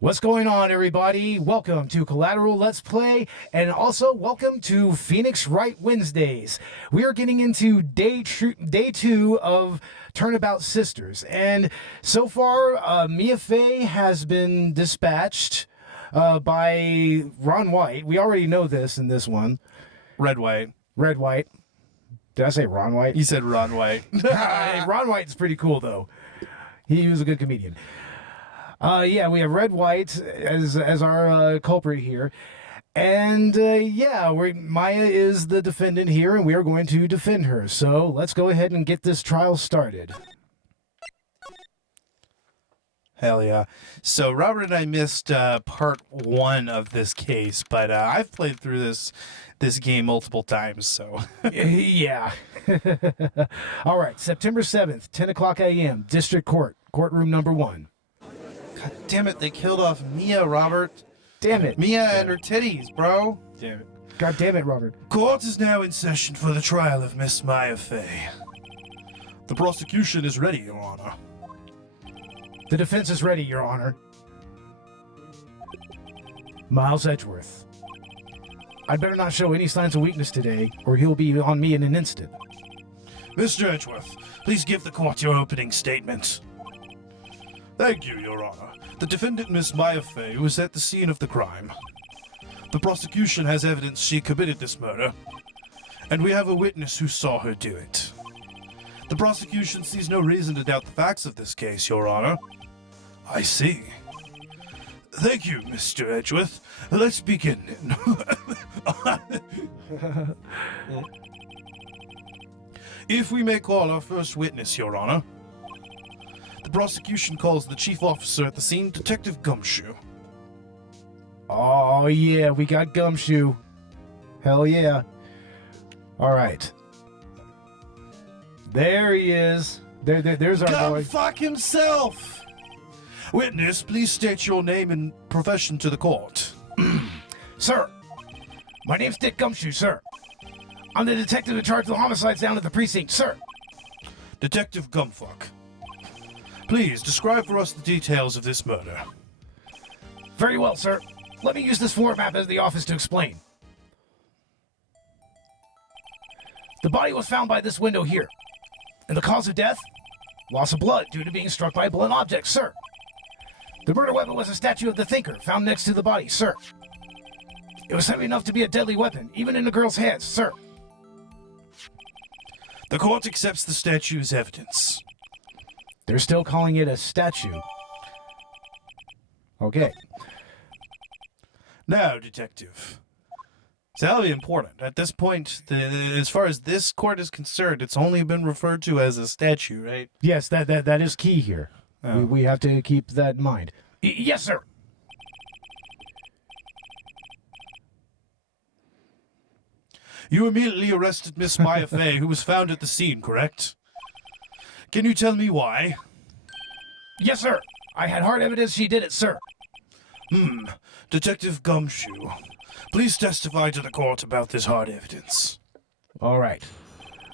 What's going on, everybody? Welcome to Collateral Let's Play, and also welcome to Phoenix Wright Wednesdays. We are getting into day two of Turnabout Sisters, and so far, Maya Fey has been dispatched by Ron White. We already know this in this one. Red White. Red White. Did I say Ron White? You said Ron White. Hey, Ron White's pretty cool, though. He was a good comedian. Yeah, we have Red White as our culprit here. And, yeah, Maya is the defendant here, and we are going to defend her. So let's go ahead and get this trial started. Hell yeah. So Robert and I missed part one of this case, but I've played through this game multiple times, so. Yeah. All right, September 7th, 10 o'clock a.m., District Court, courtroom number 1. God damn it, they killed off Mia, Robert. Damn it. Mia and her titties, bro. Damn it. God damn it, Robert. Court is now in session for the trial of Miss Maya Fey. The prosecution is ready, Your Honor. The defense is ready, Your Honor. Miles Edgeworth. I'd better not show any signs of weakness today, or he'll be on me in an instant. Mr. Edgeworth, please give the court your opening statement. Thank you, Your Honor. The defendant, Miss Maya Fey, was at the scene of the crime. The prosecution has evidence she committed this murder, and we have a witness who saw her do it. The prosecution sees no reason to doubt the facts of this case, Your Honor. I see. Thank you, Mr. Edgeworth. Let's begin. If we may call our first witness, Your Honor. The prosecution calls the chief officer at the scene, Detective Gumshoe. Oh, yeah, we got Gumshoe. Hell yeah. All right. There he is. There's our boy. Fuck himself! Witness, please state your name and profession to the court. Sir, my name's Dick Gumshoe, sir. I'm the detective in charge of the homicides down at the precinct, sir. Detective Gumfuck. Please, describe for us the details of this murder. Very well, sir. Let me use this floor map as the office to explain. The body was found by this window here. And the cause of death? Loss of blood due to being struck by a blunt object, sir. The murder weapon was a statue of the Thinker found next to the body, sir. It was heavy enough to be a deadly weapon, even in a girl's hands, sir. The court accepts the statue as evidence. They're still calling it a statue. Okay. Now, Detective. It's highly important. At this point, as far as this court is concerned, it's only been referred to as a statue, right? Yes, that is key here. Oh. We have to keep that in mind. Yes, sir. You immediately arrested Miss Maya Fey, who was found at the scene, correct? Can you tell me why? Yes, sir. I had hard evidence she did it, sir. Detective Gumshoe, please testify to the court about this hard evidence. All right.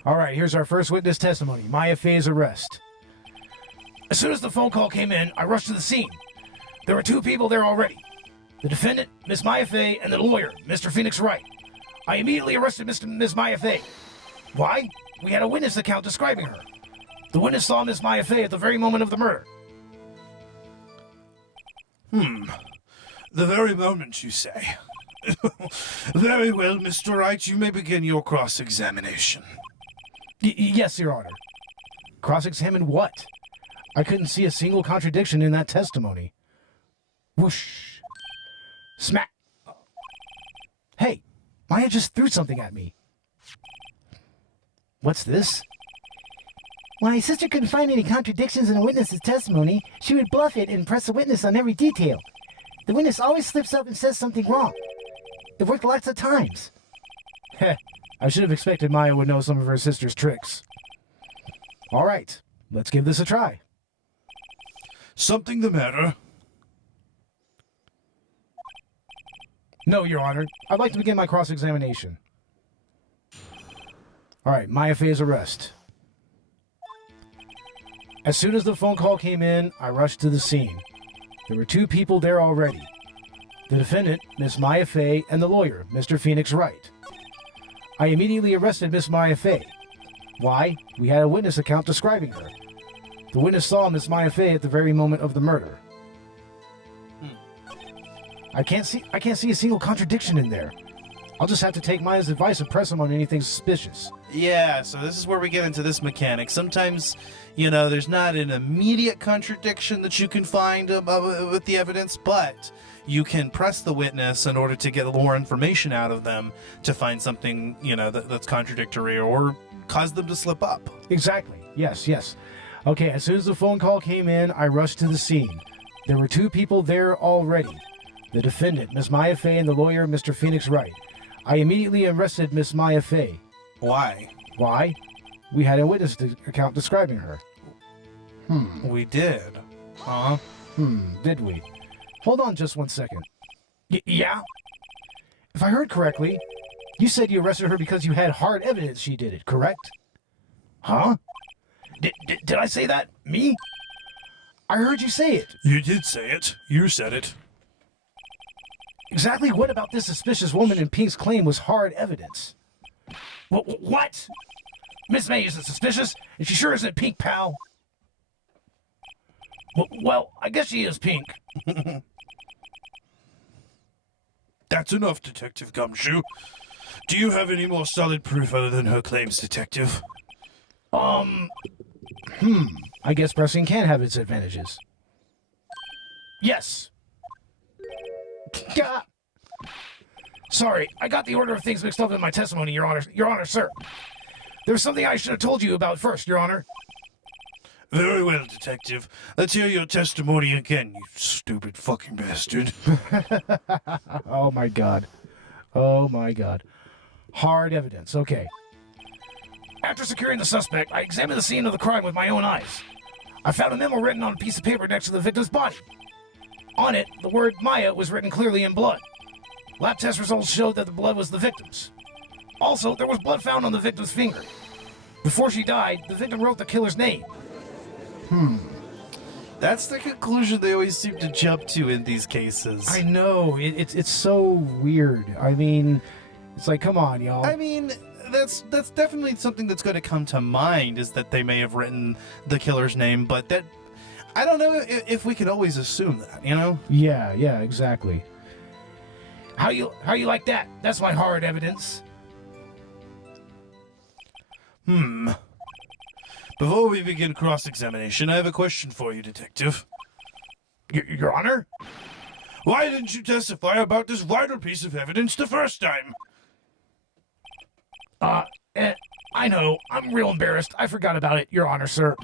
All right, here's our first witness testimony. Maya Fey's arrest. As soon as the phone call came in, I rushed to the scene. There were 2 people there already. The defendant, Miss Maya Fey, and the lawyer, Mr. Phoenix Wright. I immediately arrested Miss Maya Fey. Why? We had a witness account describing her. The witness saw Miss Maya Fey at the very moment of the murder. The very moment, you say. Very well, Mr. Wright, you may begin your cross-examination. Yes, Your Honor. Cross-examine what? I couldn't see a single contradiction in that testimony. Whoosh. Smack. Hey, Maya just threw something at me. What's this? When my sister couldn't find any contradictions in a witness's testimony, she would bluff it and press the witness on every detail. The witness always slips up and says something wrong. It worked lots of times. Heh, I should have expected Maya would know some of her sister's tricks. All right, let's give this a try. Something the matter? No, Your Honor. I'd like to begin my cross-examination. All right, Maya Fey's arrest. As soon as the phone call came in, I rushed to the scene. There were two people there already. The defendant, Miss Maya Fey, and the lawyer, Mr. Phoenix Wright. I immediately arrested Miss Maya Fey. Why? We had a witness account describing her. The witness saw Miss Maya Fey at the very moment of the murder. I can't see a single contradiction in there. I'll just have to take Maya's advice and press him on anything suspicious. Yeah, so this is where we get into this mechanic. Sometimes, there's not an immediate contradiction that you can find with the evidence, but you can press the witness in order to get more information out of them to find something, that's contradictory or cause them to slip up. Exactly. Yes. Okay, as soon as the phone call came in, I rushed to the scene. There were two people there already. The defendant, Miss Maya Fey, and the lawyer, Mr. Phoenix Wright. I immediately arrested Miss Maya Fey. Why? Why? We had a witness account describing her. We did. Huh? Did we? Hold on just 1 second. Yeah? If I heard correctly, you said you arrested her because you had hard evidence she did it, correct? Huh? Did I say that? Me? I heard you say it. You did say it. You said it. Exactly what about this suspicious woman in Pink's claim was hard evidence? What? Miss May isn't suspicious, and she sure isn't Pink, pal. Well, I guess she is Pink. That's enough, Detective Gumshoe. Do you have any more solid proof other than her claims, Detective? I guess pressing can have its advantages. Yes. Sorry, I got the order of things mixed up in my testimony, Your Honor, sir. There was something I should have told you about first, Your Honor. Very well, Detective. Let's hear your testimony again, you stupid fucking bastard. Oh my god. Hard evidence, okay. After securing the suspect, I examined the scene of the crime with my own eyes. I found a memo written on a piece of paper next to the victim's body. On it, the word Maya was written clearly in blood. Lab test results showed that the blood was the victim's. Also, there was blood found on the victim's finger. Before she died, the victim wrote the killer's name. That's the conclusion they always seem to jump to in these cases. I know, it's so weird. I mean, it's like, come on, y'all. I mean, that's definitely something that's going to come to mind, is that they may have written the killer's name, but that... I don't know if we can always assume that, Yeah, exactly. How you like that? That's my hard evidence. Before we begin cross-examination, I have a question for you, Detective. Your Honor? Why didn't you testify about this vital piece of evidence the first time? I know. I'm real embarrassed. I forgot about it, Your Honor, sir.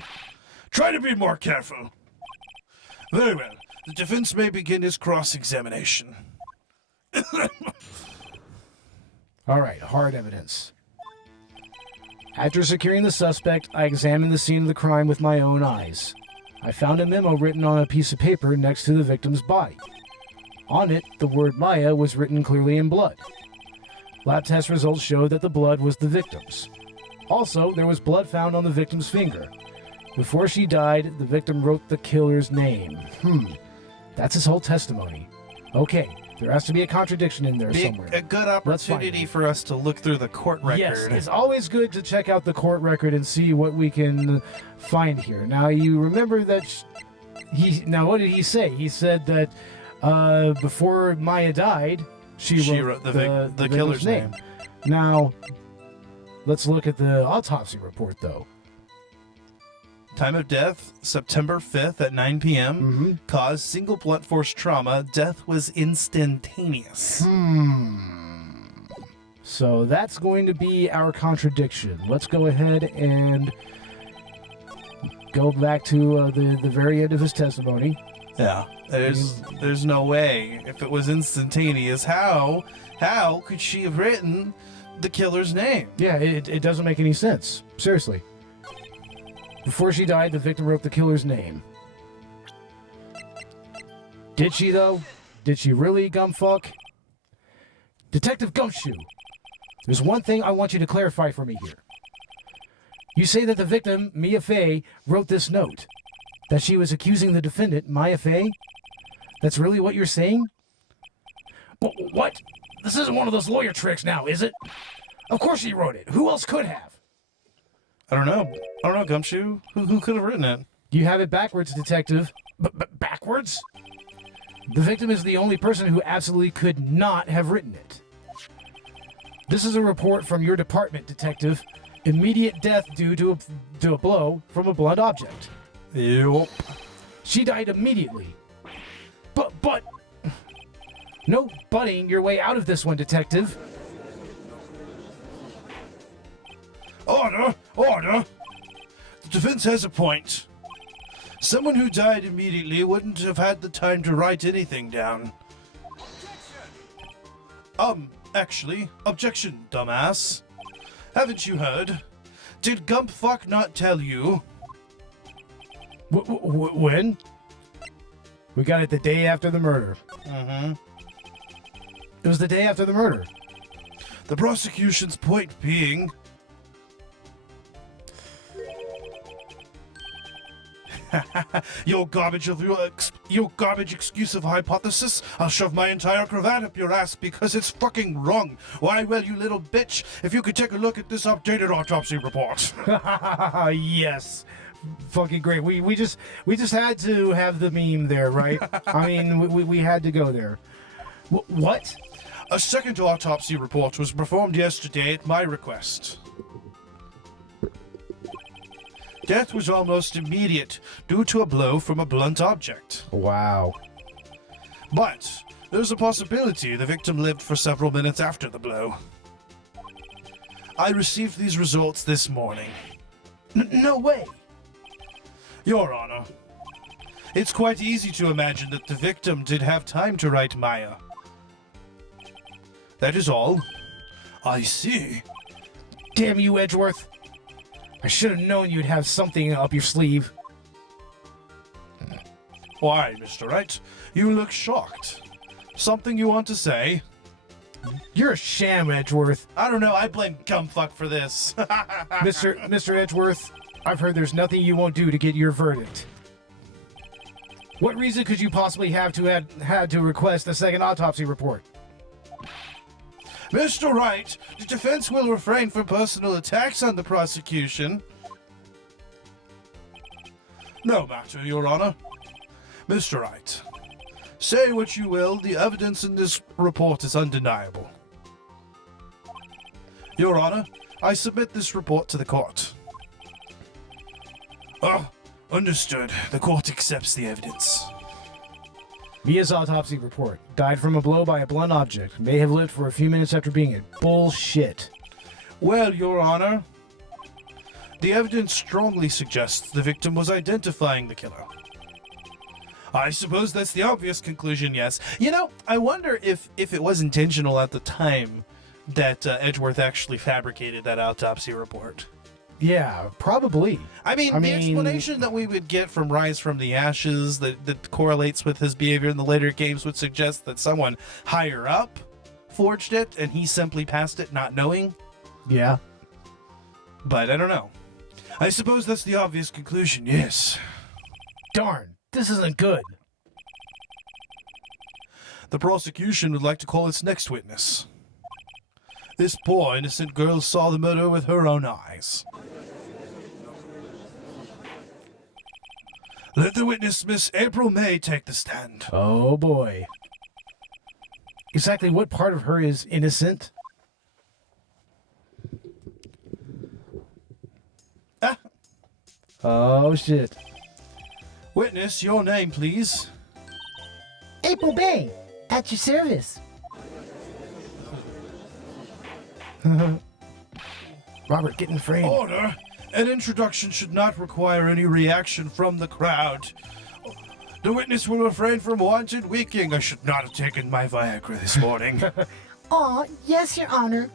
Try to be more careful. Very well. The defense may begin its cross-examination. All right, hard evidence. After securing the suspect, I examined the scene of the crime with my own eyes. I found a memo written on a piece of paper next to the victim's body. On it, the word Maya was written clearly in blood. Lab test results showed that the blood was the victim's. Also, there was blood found on the victim's finger. Before she died, the victim wrote the killer's name. That's his whole testimony. Okay, there has to be a contradiction in there somewhere. A good opportunity for us to look through the court record. Yes, it's always good to check out the court record and see what we can find here. Now, you remember that now, what did he say? He said that before Maya died, she wrote the killer's name. Now, let's look at the autopsy report, though. Time of death, September 5th at 9 p.m. Cause, single blunt force trauma. Death was instantaneous. So that's going to be our contradiction. Let's go ahead and go back to the very end of his testimony. Yeah, there's no way. If it was instantaneous, how could she have written the killer's name? Yeah, it doesn't make any sense. Seriously. Before she died, the victim wrote the killer's name. Did she, though? Did she really, Gumfuck? Detective Gumshoe, there's one thing I want you to clarify for me here. You say that the victim, Maya Fey, wrote this note. That she was accusing the defendant, Maya Fey? That's really what you're saying? What? This isn't one of those lawyer tricks now, is it? Of course he wrote it. Who else could have? I don't know, Gumshoe. Who could have written it? You have it backwards, Detective. Backwards? The victim is the only person who absolutely could not have written it. This is a report from your department, Detective. Immediate death due to a blow from a blunt object. Yup. She died immediately. But... No butting your way out of this one, Detective. Order! The defense has a point. Someone who died immediately wouldn't have had the time to write anything down. Actually, objection, dumbass. Haven't you heard? Did Gumpfuck not tell you? When? We got it the day after the murder. Mm-hmm. It was the day after the murder. The prosecution's point being... your garbage excuse of hypothesis, I'll shove my entire cravat up your ass because it's fucking wrong. Why, well, you little bitch, if you could take a look at this updated autopsy report. Yes. Fucking great. We just had to have the meme there, right? I mean, we had to go there. What? A second autopsy report was performed yesterday at my request. Death was almost immediate due to a blow from a blunt object. Wow. But there's a possibility the victim lived for several minutes after the blow. I received these results this morning. No way. Your Honor, it's quite easy to imagine that the victim did have time to write Maya. That is all. I see. Damn you, Edgeworth. I should have known you'd have something up your sleeve. Why, Mr. Wright? You look shocked. Something you want to say? You're a sham, Edgeworth. I don't know, I blame Gumfuck for this. Mr. Edgeworth, I've heard there's nothing you won't do to get your verdict. What reason could you possibly have to had to request a second autopsy report? Mr. Wright, the defense will refrain from personal attacks on the prosecution. No matter, Your Honor. Mr. Wright, say what you will, the evidence in this report is undeniable. Your Honor, I submit this report to the court. Oh, understood. The court accepts the evidence. Mia's autopsy report. Died from a blow by a blunt object. May have lived for a few minutes after being hit. Bullshit. Well, Your Honor, the evidence strongly suggests the victim was identifying the killer. I suppose that's the obvious conclusion, yes. You know, I wonder if it was intentional at the time that Edgeworth actually fabricated that autopsy report. Yeah, probably. I mean, the explanation that we would get from Rise from the Ashes that correlates with his behavior in the later games would suggest that someone higher up forged it and he simply passed it not knowing. Yeah. But I don't know. I suppose that's the obvious conclusion, yes. Darn, this isn't good. The prosecution would like to call its next witness. This poor innocent girl saw the murder with her own eyes. Let the witness, Miss April May, take the stand. Oh boy. Exactly what part of her is innocent? Ah. Oh shit. Witness, your name, please. April Bay, at your service. Robert, get in the frame. Order. An introduction should not require any reaction from the crowd. The witness will refrain from wanton weakening. I should not have taken my Viagra this morning. Aw, yes, Your Honor.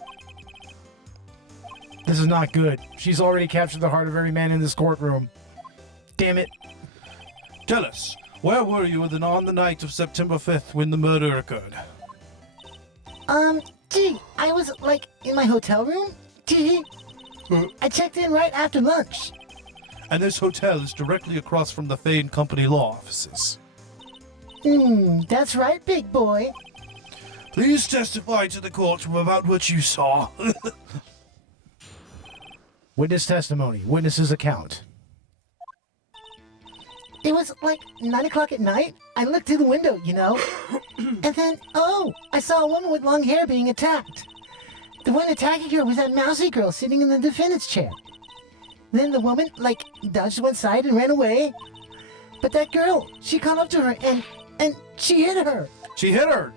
This is not good. She's already captured the heart of every man in this courtroom. Damn it. Tell us, where were you on the night of September 5th when the murder occurred? Gee, I was, in my hotel room. Gee, I checked in right after lunch. And this hotel is directly across from the Fey & Company law offices. That's right, big boy. Please testify to the court about what you saw. Witness testimony. Witness's account. It was like 9 o'clock at night. I looked through the window, you know. And then, I saw a woman with long hair being attacked. The one attacking her was that mousy girl sitting in the defendant's chair. Then the woman, dodged to one side and ran away. But that girl, she caught up to her and she hit her. She hit her.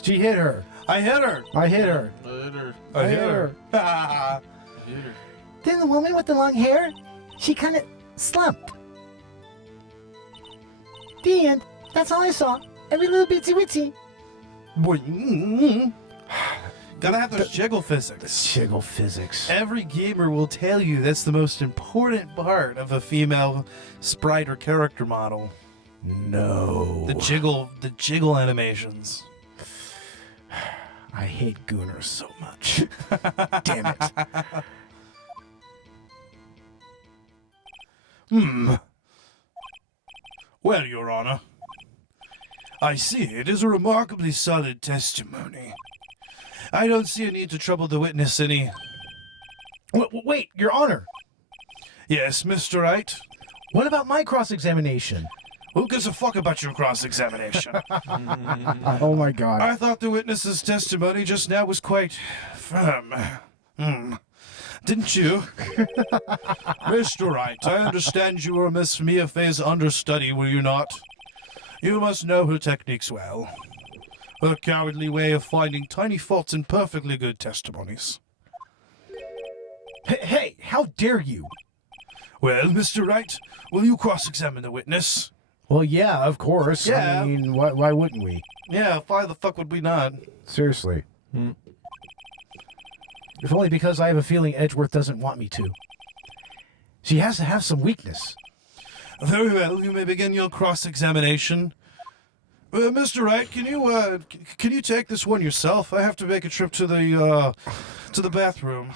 She hit her. I hit her. I hit her. I hit her. Then the woman with the long hair, she kind of slumped. The end. That's all I saw. Every little bitsy witsy. Gotta have those jiggle physics. Jiggle physics. Every gamer will tell you that's the most important part of a female sprite or character model. No. The jiggle animations. I hate Gooners so much. Damn it. Well, Your Honor, I see it is a remarkably solid testimony. I don't see a need to trouble the witness any. Wait, Your Honor. Yes, Mr. Wright? What about my cross-examination? Who gives a fuck about your cross-examination? Oh my god. I thought the witness's testimony just now was quite firm. Didn't you? Mr. Wright, I understand you were Miss Maya Fey's understudy, were you not? You must know her techniques well. Her cowardly way of finding tiny faults in perfectly good testimonies. Hey, how dare you? Well, Mr. Wright, will you cross-examine the witness? Well, yeah, of course. Yeah. I mean, why wouldn't we? Yeah, why the fuck would we not? Seriously. If only because I have a feeling Edgeworth doesn't want me to. She has to have some weakness. Very well, you may begin your cross-examination. Mr. Wright, can you take this one yourself? I have to make a trip to the bathroom.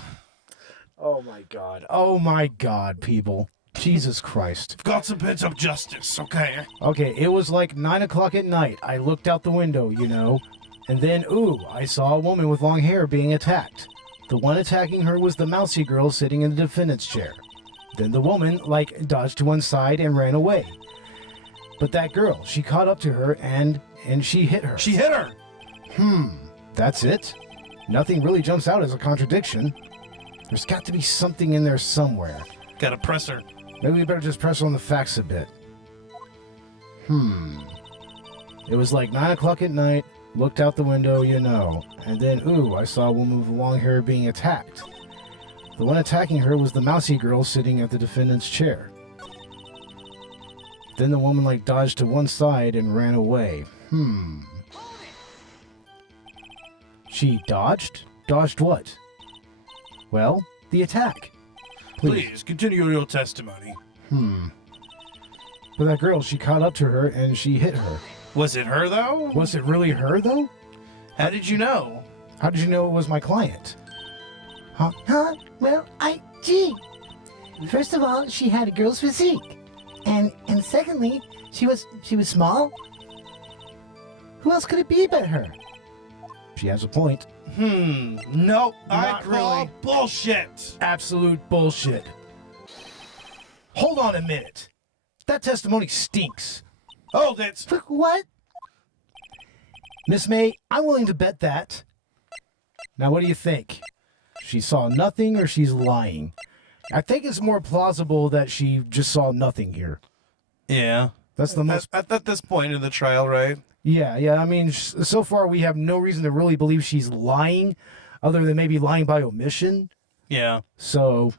Oh my god. Oh my god, people. Jesus Christ. I've got some pent-up justice, okay? Okay, it was like 9 o'clock at night. I looked out the window, you know. And then, I saw a woman with long hair being attacked. The one attacking her was the mousy girl sitting in the defendant's chair. Then the woman, dodged to one side and ran away. But that girl, she caught up to her and she hit her. She hit her! That's it? Nothing really jumps out as a contradiction. There's got to be something in there somewhere. Gotta press her. Maybe we better just press on the facts a bit. It was like 9 o'clock at night, looked out the window, you know, and then, I saw a woman with long hair being attacked. The one attacking her was the mousy girl sitting at the defendant's chair. Then the woman, dodged to one side and ran away. She dodged? Dodged what? Well, the attack. Please, continue your testimony. But that girl, she caught up to her and she hit her. Was it her, though? Was it really her, though? How did you know? How did you know it was my client? Huh? Well, gee. First of all, she had a girl's physique. And secondly, she was small. Who else could it be but her? She has a point. No, I Not call really. bullshit. Absolute bullshit. Hold on a minute. That testimony stinks. Hold it. What? Miss May, I'm willing to bet that. Now, what do you think? She saw nothing or she's lying? I think it's more plausible that she just saw nothing here. Yeah. That's the most... At this point in the trial, right? Yeah. I mean, so far we have no reason to really believe she's lying, other than maybe lying by omission. Yeah. So,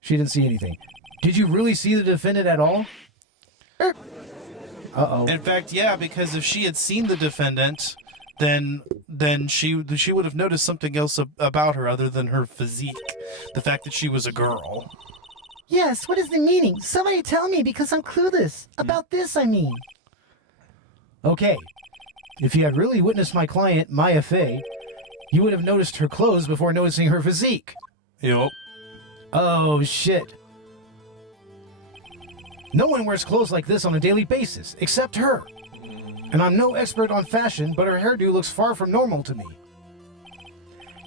she didn't see anything. Did you really see the defendant at all? Uh-oh. In fact, yeah, because if she had seen the defendant, then she would have noticed something else about her other than her physique. The fact that she was a girl. Yes, what is the meaning? Somebody tell me, because I'm clueless. About this, I mean. Okay. If you had really witnessed my client, Maya Fey, you would have noticed her clothes before noticing her physique. Yup. Oh, shit. No one wears clothes like this on a daily basis, except her. And I'm no expert on fashion, but her hairdo looks far from normal to me.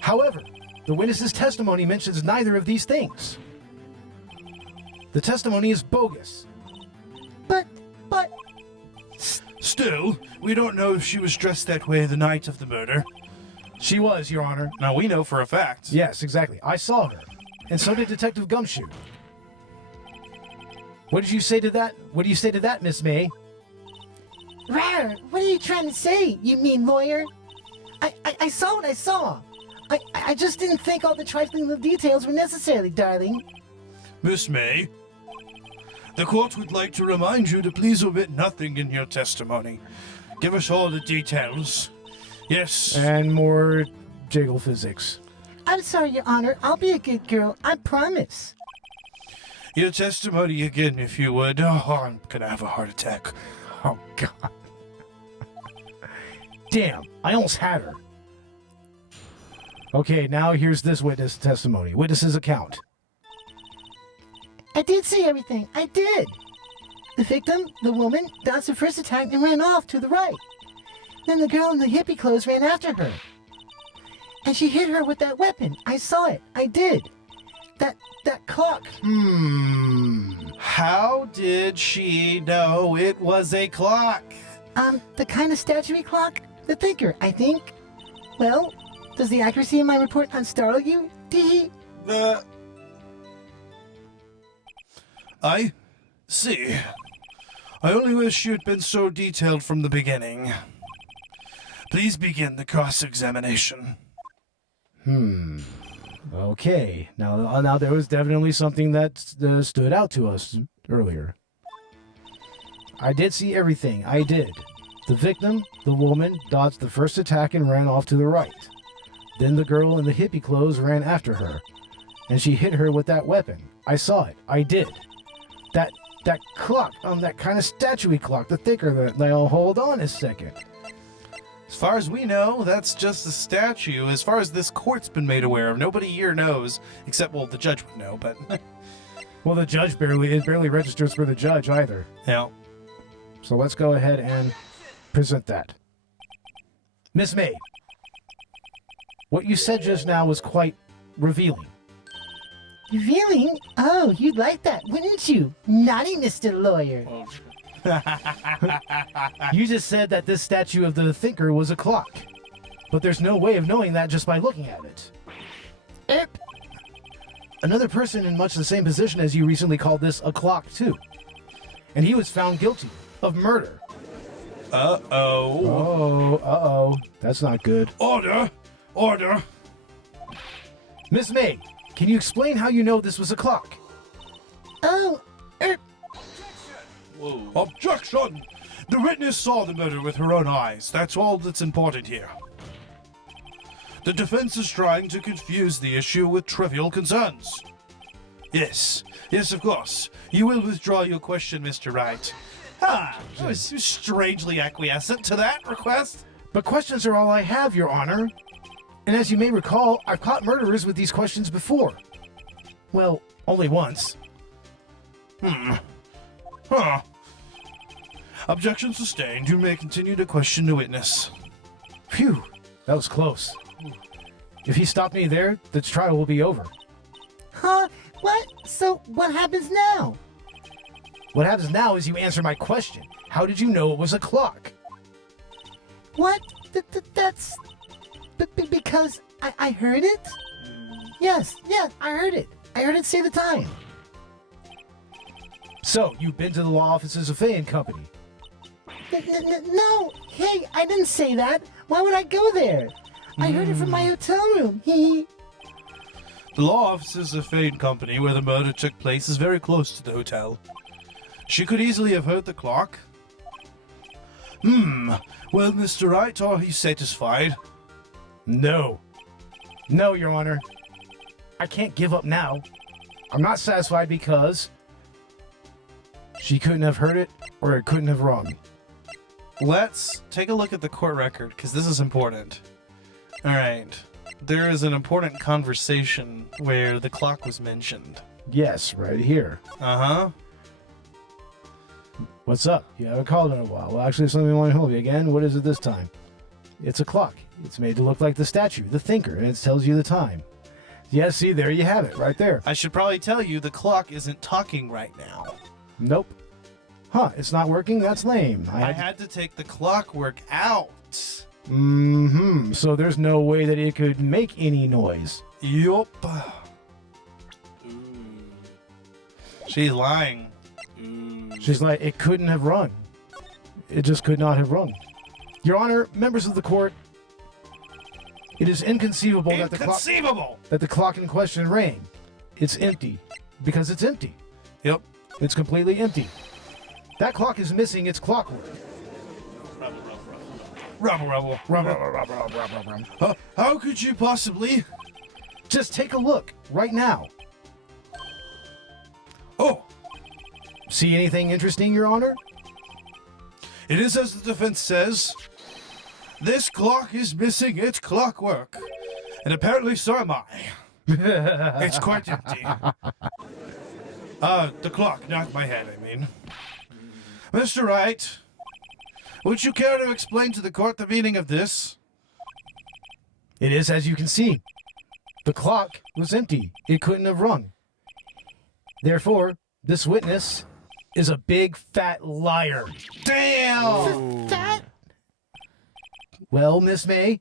However, the witness's testimony mentions neither of these things. The testimony is bogus. But... Still, we don't know if she was dressed that way the night of the murder. She was, Your Honor. Now, we know for a fact. Yes, exactly. I saw her. And so did Detective Gumshoe. What did you say to that? What do you say to that, Miss May? Rawr, what are you trying to say, you mean lawyer? I saw what I saw. I just didn't think all the trifling little details were necessary, darling. Miss May, the court would like to remind you to please omit nothing in your testimony. Give us all the details. Yes. And more jiggle physics. I'm sorry, Your Honor. I'll be a good girl. I promise. Your testimony again, if you would. Oh, I'm gonna have a heart attack. Oh, God. Damn, I almost had her. Okay, now here's this witness testimony. Witness's account. I did see everything. I did. The victim, the woman, dodged the first attack and ran off to the right. Then the girl in the hippie clothes ran after her. And she hit her with that weapon. I saw it. I did. That clock. How did she know it was a clock? The kind of statuary clock? The thinker, I think. Well, does the accuracy of my report unstartle you? I see. I only wish you'd been so detailed from the beginning. Please begin the cross-examination. Okay. Now there was definitely something that stood out to us earlier. I did see everything. I did. The victim, the woman, dodged the first attack and ran off to the right. Then the girl in the hippie clothes ran after her, and she hit her with that weapon. I saw it. I did. That clock, that kind of statuary clock, the thicker, now hold on a second. As far as we know, that's just a statue. As far as this court's been made aware of, nobody here knows, except, well, the judge would know, but... Well, the judge barely registers for the judge either. Yeah. So let's go ahead and present that. Miss May, what you said just now was quite revealing. Revealing? Oh, you'd like that, wouldn't you? Naughty Mr. Lawyer. You just said that this statue of the thinker was a clock. But there's no way of knowing that just by looking at it. Another person in much the same position as you recently called this a clock, too. And he was found guilty of murder. Uh-oh. That's not good. Order! Order! Miss May, can you explain how you know this was a clock? Whoa. Objection! The witness saw the murder with her own eyes. That's all that's important here. The defense is trying to confuse the issue with trivial concerns. Yes, of course. You will withdraw your question, Mr. Wright. I was strangely acquiescent to that request. But questions are all I have, Your Honor. And as you may recall, I've caught murderers with these questions before. Well, only once. Objection sustained. You may continue to question the witness. Phew, that was close. If he stopped me there, the trial will be over. Huh? What? So, what happens now? What happens now is you answer my question. How did you know it was a clock? What? That's... because I heard it? Yes, I heard it. I heard it say the time. So, you've been to the law offices of Fey and Company? No! Hey, I didn't say that! Why would I go there? I heard it from my hotel room. The law offices of Fey and Company, where the murder took place, is very close to the hotel. She could easily have heard the clock. Well, Mr. Wright, are you satisfied? No. No, Your Honor. I can't give up now. I'm not satisfied because she couldn't have heard it, or it couldn't have wrong me. Let's take a look at the court record, because this is important. Alright. There is an important conversation where the clock was mentioned. Yes, right here. Uh-huh. What's up? You haven't called in a while. Well, actually, something want to help you again. What is it this time? It's a clock. It's made to look like the statue, the thinker, and it tells you the time. Yeah, see, there you have it, right there. I should probably tell you the clock isn't talking right now. Nope. Huh, it's not working? That's lame. I had to take the clockwork out. Mm-hmm. So there's no way that it could make any noise. Yup. She's lying. She's like, it couldn't have run. It just could not have run. Your Honor, members of the court, it is inconceivable that the clock in question rang. It's empty. Because it's empty. Yep. It's completely empty. That clock is missing its clockwork. Rubble. How could you possibly? Just take a look right now. Oh, See anything interesting, Your Honor? it is as the defense says. This clock is missing its clockwork. And apparently so am I. It's quite empty. The clock, not my head, I mean. Mr. Wright, would you care to explain to the court the meaning of this? It is as you can see. The clock was empty. It couldn't have rung. Therefore, this witness is a big fat liar. Damn! Fat? Well, Miss May,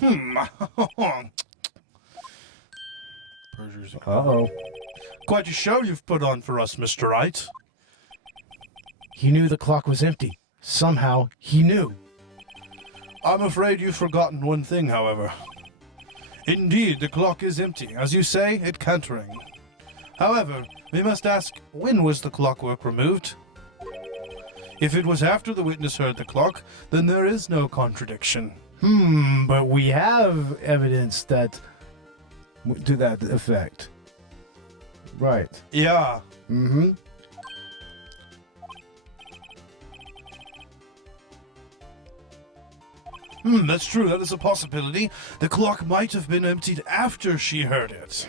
Perjury. uh-oh. Quite a show you've put on for us, Mr. Wright. He knew the clock was empty. Somehow, he knew. I'm afraid you've forgotten one thing, however. Indeed, the clock is empty. As you say, it can't ring. However, we must ask, when was the clockwork removed? If it was after the witness heard the clock, then there is no contradiction. But we have evidence that to that effect. Right. Yeah. Mm-hmm. That's true. That is a possibility. The clock might have been emptied after she heard it.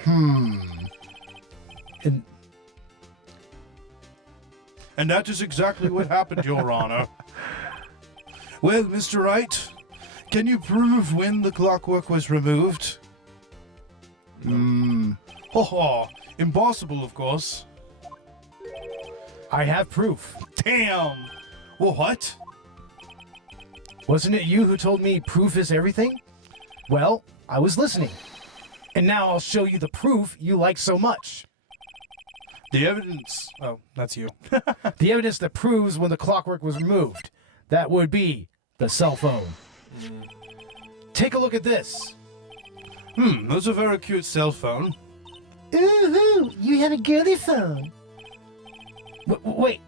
And that is exactly what happened, Your Honor. Well, Mr. Wright, can you prove when the clockwork was removed? Ho, impossible, of course. I have proof. Damn! What? Wasn't it you who told me proof is everything? Well, I was listening. And now I'll show you the proof you like so much. The evidence... Oh, that's you. The evidence that proves when the clockwork was removed. That would be the cell phone. Take a look at this. That's a very cute cell phone. Ooh, you have a girly phone.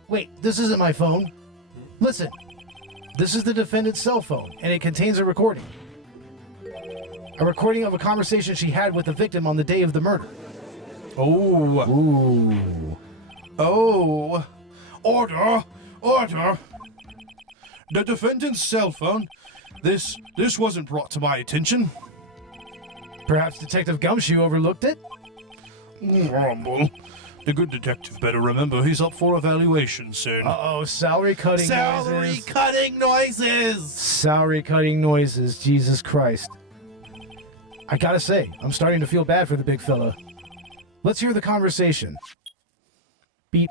Wait, this isn't my phone. Listen, this is the defendant's cell phone, and it contains a recording. A recording of a conversation she had with the victim on the day of the murder. Oh. Ooh. Oh. Order! The defendant's cell phone. This wasn't brought to my attention. Perhaps Detective Gumshoe overlooked it? Rumble. The good detective better remember he's up for evaluation soon. Uh-oh, salary cutting noises. cutting noises! Salary cutting noises, Jesus Christ. I gotta say, I'm starting to feel bad for the big fella. Let's hear the conversation. Beep.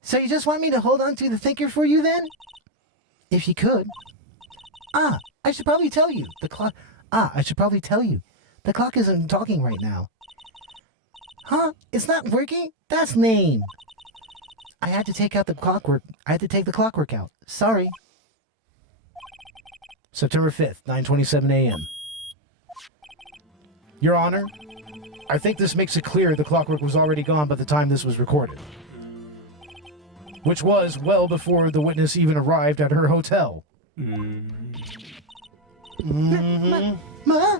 So you just want me to hold on to the thinker for you then? If you could. I should probably tell you. The clock isn't talking right now. Huh? It's not working? That's lame. I had to take the clockwork out. Sorry. September 5th, 9:27 a.m. Your Honor, I think this makes it clear the clockwork was already gone by the time this was recorded. Which was well before the witness even arrived at her hotel. Ma?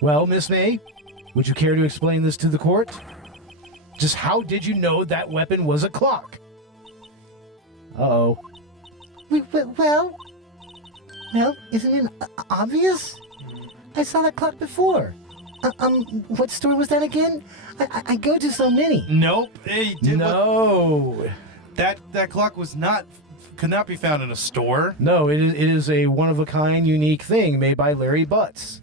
Well, Miss May, would you care to explain this to the court? Just how did you know that weapon was a clock? Uh-oh. Well, isn't it obvious? I saw that clock before. What store was that again? I go to so many. Nope. Hey, No. That clock could not be found in a store. No, it is a one-of-a-kind, unique thing made by Larry Butts.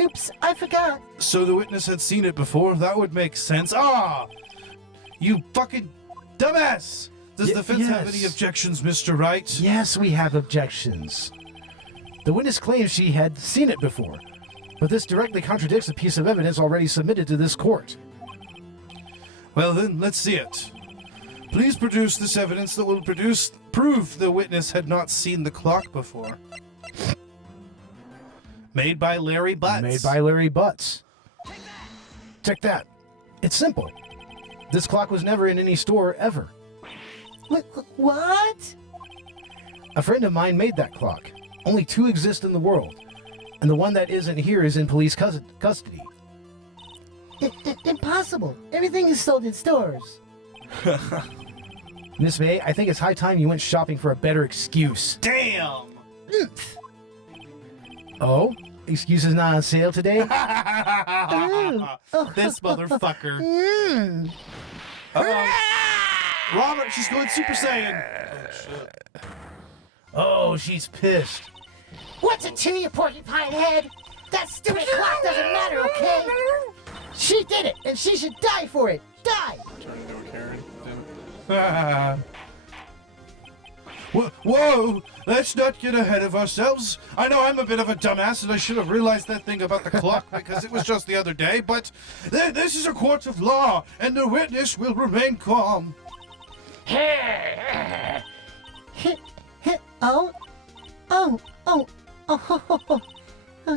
Oops, I forgot. So the witness had seen it before? That would make sense. Ah! You fucking dumbass! Does the defense have yes. any objections, Mr. Wright? Yes, we have objections. The witness claims she had seen it before, but this directly contradicts a piece of evidence already submitted to this court. Well then, let's see it. Please produce this evidence that will prove the witness had not seen the clock before. Made by Larry Butts. Made by Larry Butts. Check that. It's simple. This clock was never in any store ever. What? A friend of mine made that clock. Only 2 exist in the world, and the one that isn't here is in police custody. Impossible. Everything is sold in stores. Miss May, I think it's high time you went shopping for a better excuse. Damn! Oh? Excuses not on sale today? This motherfucker. Mm. Robert, she's going Super Saiyan. Oh, shit. Oh, she's pissed. What's it to you, porcupine head? That stupid clock doesn't matter, okay? She did it, and she should die for it. Die! Turn into a Karen. Damn it. Whoa! Let's not get ahead of ourselves. I know I'm a bit of a dumbass, and I should have realized that thing about the clock because it was just the other day, but this is a court of law, and the witness will remain calm.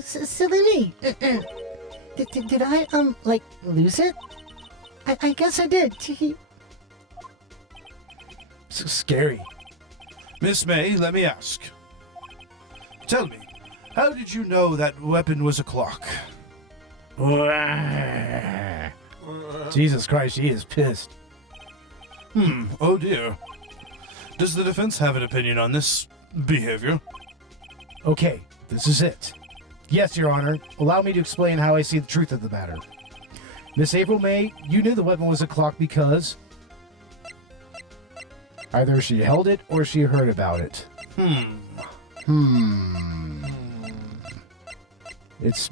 Silly me. Did I, lose it? I guess I did. So scary. Miss May, let me ask. Tell me, how did you know that weapon was a clock? Jesus Christ, she is pissed. Oh dear. Does the defense have an opinion on this behavior? Okay, this is it. Yes, Your Honor. Allow me to explain how I see the truth of the matter. Miss April May, you knew the weapon was a clock because either she held it or she heard about it. It's...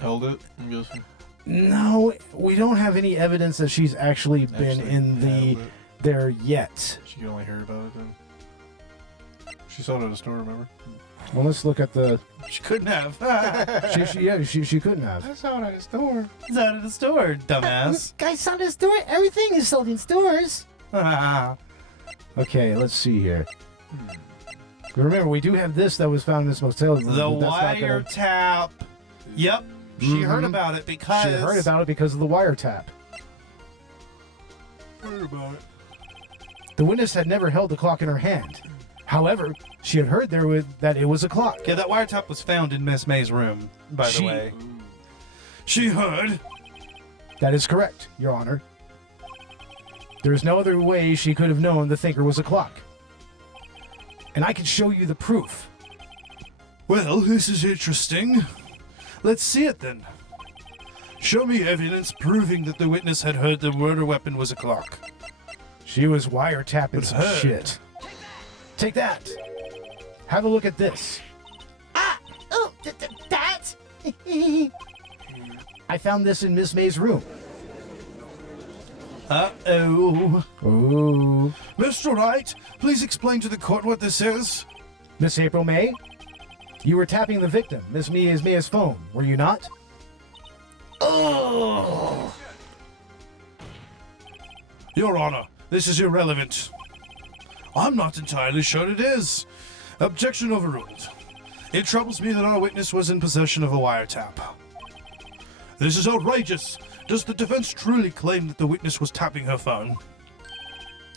Held it, I'm guessing. No, we don't have any evidence that she's actually been in held it. there yet. She could only hear about it then. She saw it at a store, remember? Well, let's look at the... She couldn't have. She couldn't have. I saw it at a store. It's out of the store, dumbass. Guys saw the store. Everything is sold in stores. Okay, let's see here. Remember, we do have this that was found in this motel room. The but that's not gonna- wiretap. Yep. She heard about it because... She heard about it because of the wiretap. Heard about it. The witness had never held the clock in her hand. However, she had heard that it was a clock. Yeah, that wiretap was found in Miss May's room, by the way. She heard. That is correct, Your Honor. There is no other way she could have known the thinker was a clock. And I can show you the proof. Well, this is interesting. Let's see it then. Show me evidence proving that the witness had heard the murder weapon was a clock. She was wiretapping some heard. shit. Take that. Have a look at this. Oh, that? I found this in Miss May's room. Uh-oh. Ooh. Mr. Wright, please explain to the court what this is. Miss April May, you were tapping the victim, Miss Maya's phone, were you not? Oh! Your Honor, this is irrelevant. I'm not entirely sure it is. Objection overruled. It troubles me that our witness was in possession of a wiretap. This is outrageous. Does the defense truly claim that the witness was tapping her phone?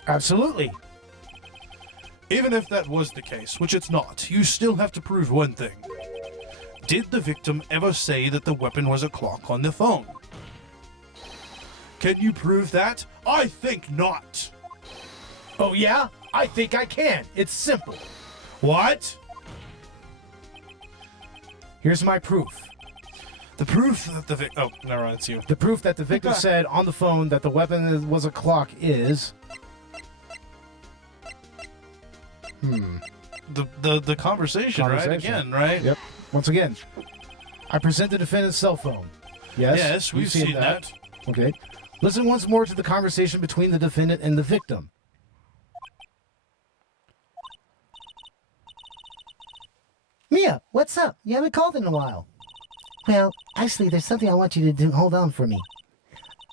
Absolutely. Even if that was the case, which it's not, you still have to prove one thing. Did the victim ever say that the weapon was a clock on the phone? Can you prove that? I think not. Oh yeah? I think I can. It's simple. What? Here's my proof. The proof that the oh, never mind, it's you. The proof that the victim said on the phone that the weapon was a clock is... The conversation, right? Again, right? Yep. Once again, I present the defendant's cell phone. Yes? Yes, we've seen that. Okay. Listen once more to the conversation between the defendant and the victim. Mia, what's up? You haven't called in a while. Well, actually, there's something I want you to do. Hold on for me.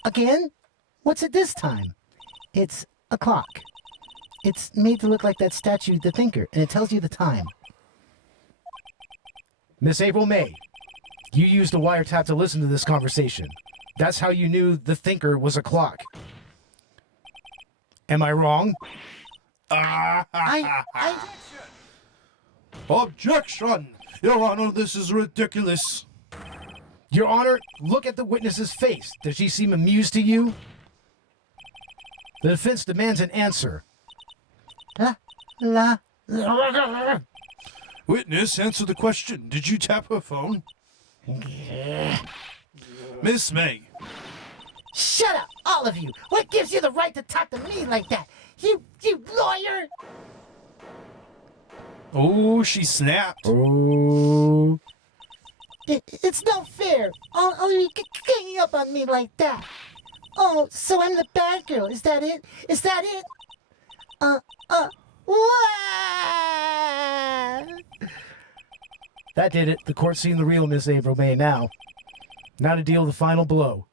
Again? What's it this time? It's a clock. It's made to look like that statue, the Thinker, and it tells you the time. Miss April May, you used a wiretap to listen to this conversation. That's how you knew the Thinker was a clock. Am I wrong? I Objection! Your Honor, this is ridiculous. Your Honor, look at the witness's face. Does she seem amused to you? The defense demands an answer. Witness, answer the question. Did you tap her phone? Miss May. Shut up, all of you! What gives you the right to talk to me like that? You lawyer! Oh, she snapped. Oh. It's no fair. All of you ganging up on me like that. Oh, so I'm the bad girl. Is that it? Is that it? What? That did it. The court's seen the real Miss April May now. Now to deal the final blow.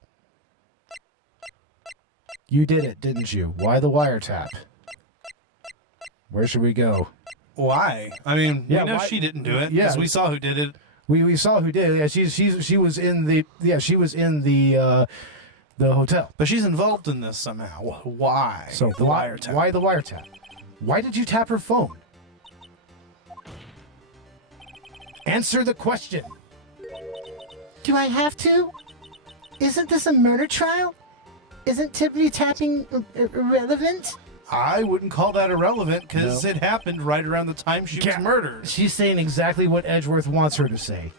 You did it, didn't you? Why the wiretap? Where should we go? Why? I mean, Yeah, we know why- she didn't do it Yeah. because we saw who did it. We saw who did it. Yeah, she was in the hotel. But she's involved in this somehow. Why? So the wiretap. Why the wiretap? Why did you tap her phone? Answer the question. Do I have to? Isn't this a murder trial? Isn't typically tapping irrelevant? I wouldn't call that irrelevant because No. it happened right around the time she was murdered. She's saying exactly what Edgeworth wants her to say.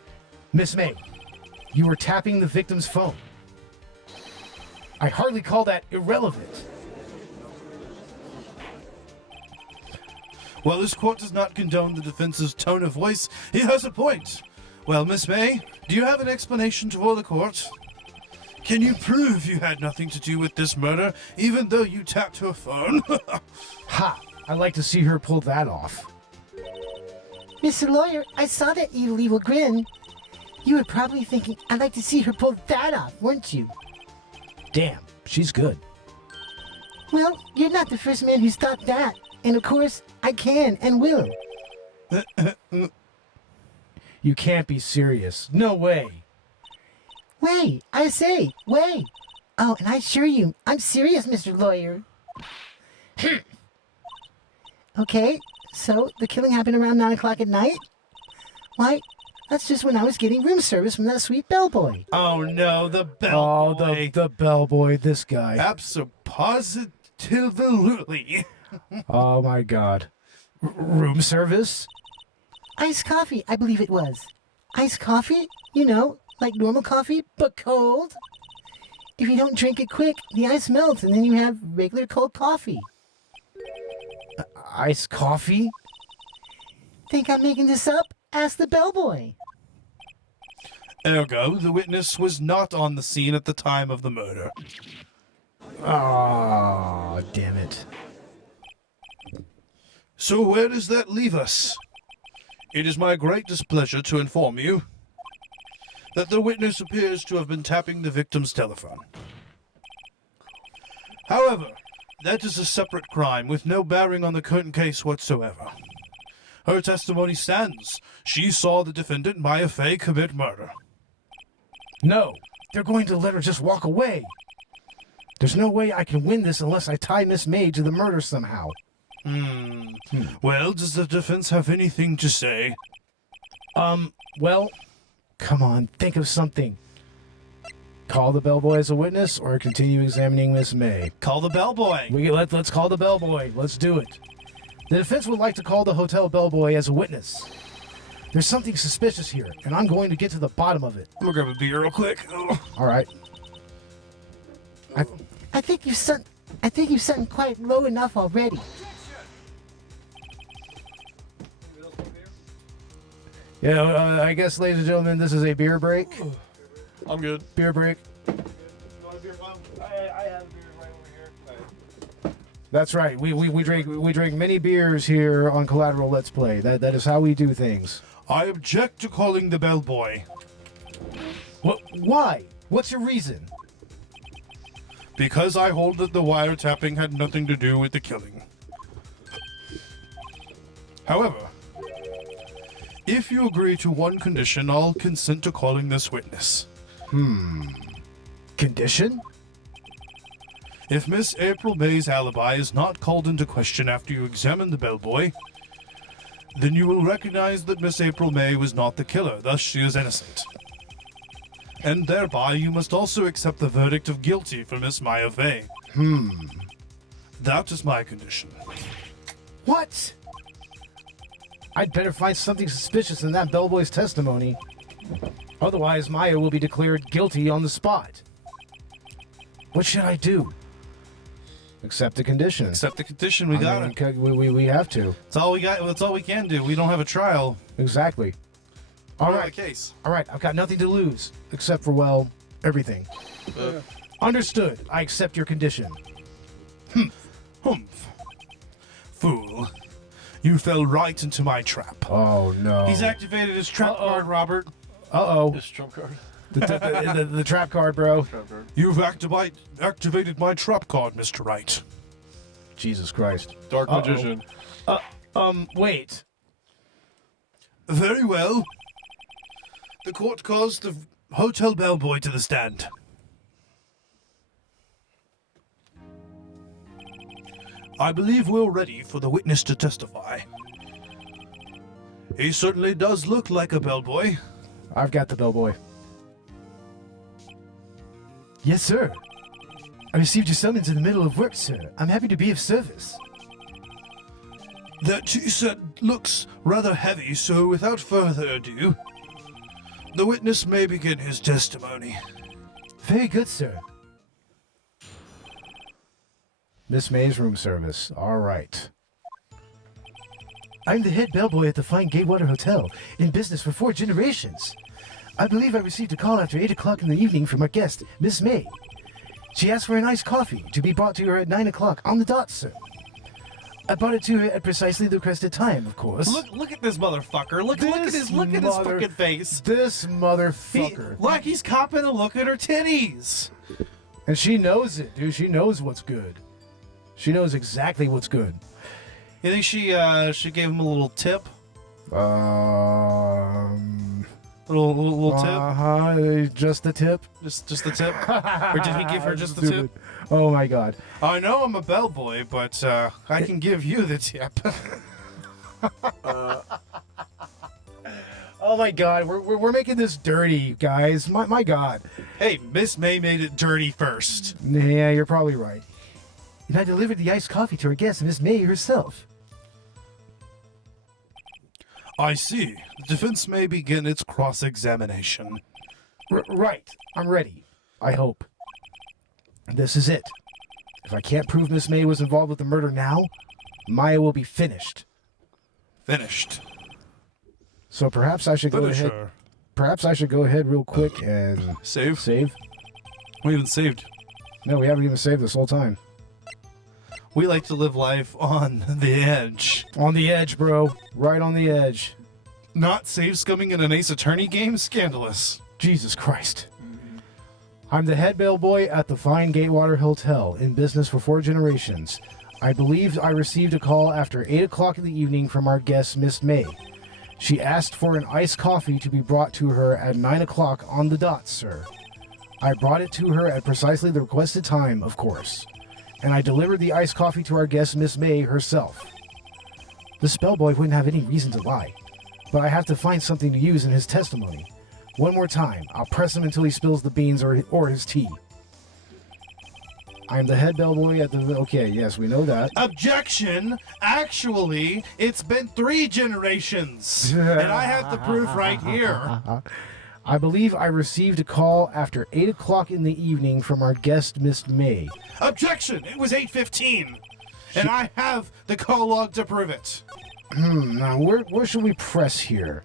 Miss May, you were tapping the victim's phone. I hardly call that irrelevant. While this court does not condone the defense's tone of voice, he has a point. Well, Miss May, do you have an explanation for the court? Can you prove you had nothing to do with this murder, even though you tapped her phone? Ha! I'd like to see her pull that off. Mr. Lawyer, I saw that evil grin. You were probably thinking, I'd like to see her pull that off, weren't you? Damn, she's good. Well, you're not the first man who's thought that. And of course, I can and will. You can't be serious. No way. Wait, I say, wait. Oh, and I assure you, I'm serious, Mr. Lawyer. Okay, so the killing happened around 9 o'clock at night? Why, that's just when I was getting room service from that sweet bellboy. Oh no, the bellboy. The bellboy, this guy. Absolutely. Oh my god. Room service? Iced coffee, I believe it was. Iced coffee? You know, like normal coffee, but cold. If you don't drink it quick, the ice melts and then you have regular cold coffee. Iced coffee? Think I'm making this up? Ask the bellboy. Ergo, the witness was not on the scene at the time of the murder. Oh, damn it. So where does that leave us? It is my great displeasure to inform you that the witness appears to have been tapping the victim's telephone. However, that is a separate crime with no bearing on the current case whatsoever. Her testimony stands. She saw the defendant, Maya Fey, commit murder. No, they're going to let her just walk away. There's no way I can win this unless I tie Miss May to the murder somehow. Well, does the defense have anything to say? Well, come on, think of something. Call the bellboy as a witness or continue examining Miss May? Call the bellboy. Let's call the bellboy. Let's do it. The defense would like to call the hotel bellboy as a witness. There's something suspicious here, and I'm going to get to the bottom of it. I'm gonna grab a beer real quick. All right. I think you've sunk quite low enough already. Yeah, I guess, ladies and gentlemen, this is a beer break. I'm good. Beer break. I have a beer right over here. That's right. We drink many beers here on Collateral Let's Play. That is how we do things. I object to calling the bellboy. What? Why? What's your reason? Because I hold that the wiretapping had nothing to do with the killing. However, if you agree to one condition, I'll consent to calling this witness. Condition? If Miss April May's alibi is not called into question after you examine the bellboy, then you will recognize that Miss April May was not the killer, thus she is innocent. And thereby you must also accept the verdict of guilty for Miss Maya Fey. That is my condition. What? I'd better find something suspicious in that bellboy's testimony. Otherwise, Maya will be declared guilty on the spot. What should I do? Accept the condition. Accept the condition, we got it. We have to. That's all we got. That's all we can do. We don't have a trial. Exactly. All Not right. a case. All right. I've got nothing to lose except for, well, everything. Understood. I accept your condition. Humph. Fool. You fell right into my trap. Oh no. He's activated his trap card, Robert. Uh-oh. This trump card. The trap card, bro. Trump card. You've activated my trap card, Mr. Wright. Jesus Christ. Dark magician. Wait. Very well. The court calls the hotel bellboy to the stand. I believe we're ready for the witness to testify. He certainly does look like a bellboy. I've got the bellboy. Yes, sir. I received your summons in the middle of work, sir. I'm happy to be of service. That he said looks rather heavy, so without further ado, the witness may begin his testimony. Very good, sir. Miss May's room service. All right. I'm the head bellboy at the fine Gatewater Hotel, in business for 4 generations. I believe I received a call after 8 o'clock in the evening from our guest, Miss May. She asked for an iced coffee to be brought to her at 9 o'clock on the dot, sir. I brought it to her at precisely the requested time, of course. Look at this motherfucker. Look at his fucking face. This motherfucker. Like he's copping a look at her titties. And she knows it, dude. She knows what's good. She knows exactly what's good. You think she gave him a little tip? Little tip? Just the tip? Just the tip? Or did he give her just the tip? Oh my god. I know I'm a bellboy, but I can give you the tip. Oh my god, we're making this dirty, guys. My god. Hey, Miss May made it dirty first. Yeah, you're probably right. And I delivered the iced coffee to her guest, Miss May herself. I see. The defense may begin its cross-examination. Right. I'm ready. I hope. This is it. If I can't prove Miss May was involved with the murder now, Maya will be finished. Finished. So perhaps I should go Finish ahead. her. Perhaps I should go ahead real quick and Save? save. We haven't saved. No, we haven't even saved this whole time. We like to live life on the edge. On the edge, bro. Right on the edge. Not save scumming in an Ace Attorney game? Scandalous. Jesus Christ. I'm the head bellboy at the fine Gatewater Hotel, in business for 4 generations. I believe I received a call after 8 o'clock in the evening from our guest, Miss May. She asked for an iced coffee to be brought to her at 9 o'clock on the dot, sir. I brought it to her at precisely the requested time, of course. And I delivered the iced coffee to our guest, Miss May herself. This bellboy wouldn't have any reason to lie, but I have to find something to use in his testimony. One more time, I'll press him until he spills the beans or his tea. I'm the head bellboy at the... Okay, yes, we know that. Objection! Actually, it's been 3 generations. And I have the proof right here. I believe I received a call after 8 o'clock in the evening from our guest, Miss May. Objection! It was 8:15. And I have the call log to prove it. Now, where should we press here?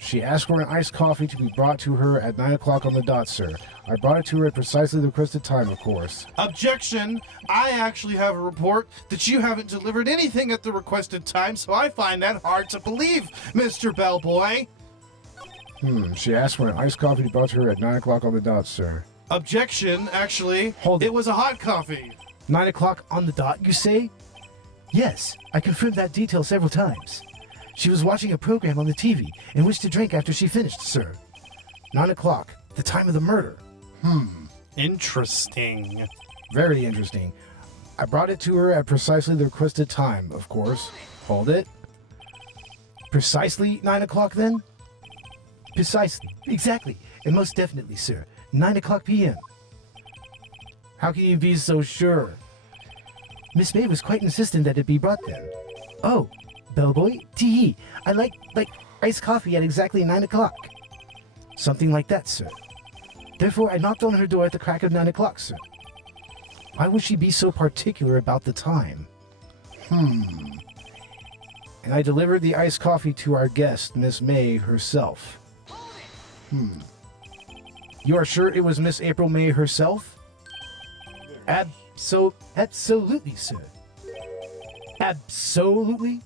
She asked for an iced coffee to be brought to her at 9 o'clock on the dot, sir. I brought it to her at precisely the requested time, of course. Objection! I actually have a report that you haven't delivered anything at the requested time, so I find that hard to believe, Mr. Bellboy. She asked for an iced coffee to be brought to her at 9 o'clock on the dot, sir. Objection, actually. Hold it. It was a hot coffee. 9 o'clock on the dot, you say? Yes, I confirmed that detail several times. She was watching a program on the TV and wished to drink after she finished, sir. 9 o'clock, the time of the murder. Interesting. Very interesting. I brought it to her at precisely the requested time, of course. Hold it. Precisely 9 o'clock, then? Precisely. Exactly. And most definitely, sir. 9 o'clock p.m. How can you be so sure? Miss May was quite insistent that it be brought then. Oh, bellboy, tee-hee. I like iced coffee at exactly 9 o'clock. Something like that, sir. Therefore, I knocked on her door at the crack of 9 o'clock, sir. Why would she be so particular about the time? And I delivered the iced coffee to our guest, Miss May herself. You are sure it was Miss April May herself? Absolutely, sir. Absolutely?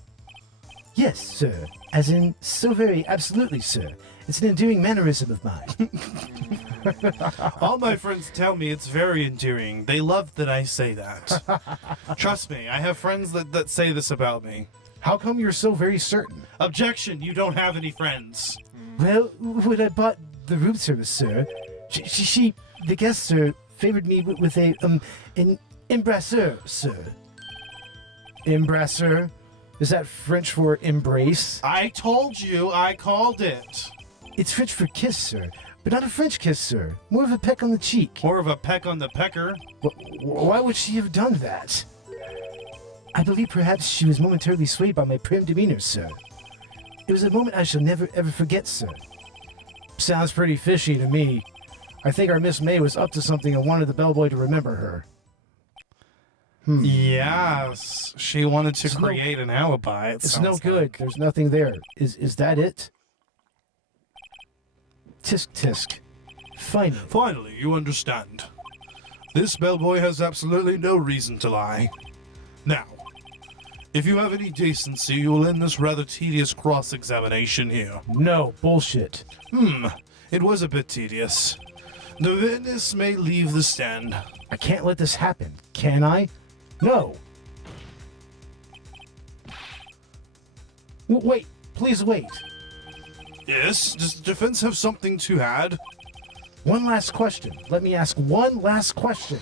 Yes, sir. As in, so very absolutely, sir. It's an endearing mannerism of mine. All my friends tell me it's very endearing. They love that I say that. Trust me, I have friends that say this about me. How come you're so very certain? Objection, you don't have any friends. Well, when I bought the room service, sir, the guest, sir, favored me with an embrasseur, sir. Embrasseur? Is that French for embrace? I told you I called it. It's French for kiss, sir, but not a French kiss, sir. More of a peck on the cheek. More of a peck on the pecker. Why would she have done that? I believe perhaps she was momentarily swayed by my prim demeanor, sir. It was a moment I shall never ever forget, sir. Sounds pretty fishy to me. I think our Miss May was up to something and wanted the bellboy to remember her. Yes, she wanted to create an alibi. It's no good. There's nothing there. Is that it? Tisk tisk. Finally. Finally, you understand. This bellboy has absolutely no reason to lie. Now, if you have any decency, you will end this rather tedious cross-examination here. No, bullshit. It was a bit tedious. The witness may leave the stand. I can't let this happen, can I? No. Wait, please wait. Yes, does the defense have something to add? One last question. Let me ask one last question.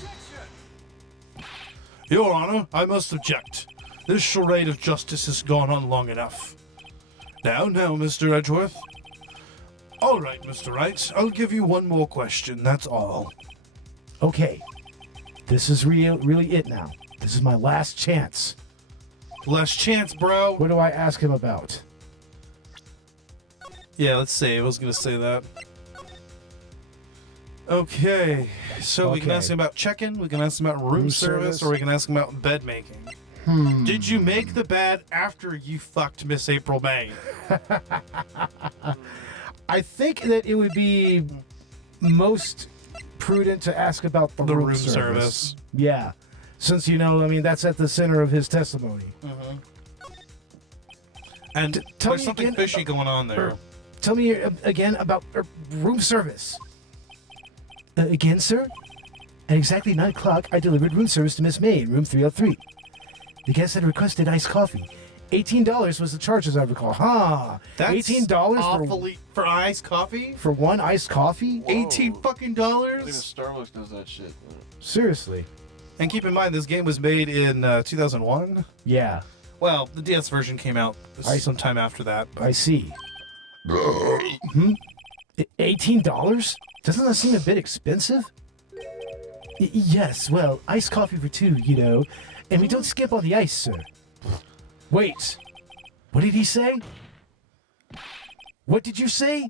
Your Honor, I must object. This charade of justice has gone on long enough. Now, Mr. Edgeworth. All right, Mr. Wright, I'll give you one more question, that's all. Okay. This is really it now. This is my last chance. Last chance, bro. What do I ask him about? Yeah, let's see. I was going to say that. Okay. So we can ask him about check-in, we can ask him about room service, or we can ask him about bed making. Did you make the bed after you fucked Miss April May? I think that it would be most prudent to ask about the room service. Yeah. Since, that's at the center of his testimony. And there's something fishy going on there. Tell me again about room service. Again, sir? At exactly 9 o'clock, I delivered room service to Miss May in room 303. The guest had requested iced coffee. $18 was the charge, as I recall. That's $18 awfully for iced coffee? For one iced coffee? Whoa. $18 fucking Even dollars? Starbucks does that shit. Seriously. And keep in mind, this game was made in 2001. Yeah. Well, the DS version came out sometime after that. I see. $18? Doesn't that seem a bit expensive? Yes, well, iced coffee for two, you know. And we don't skip on the ice, sir. Wait. What did he say? What did you say?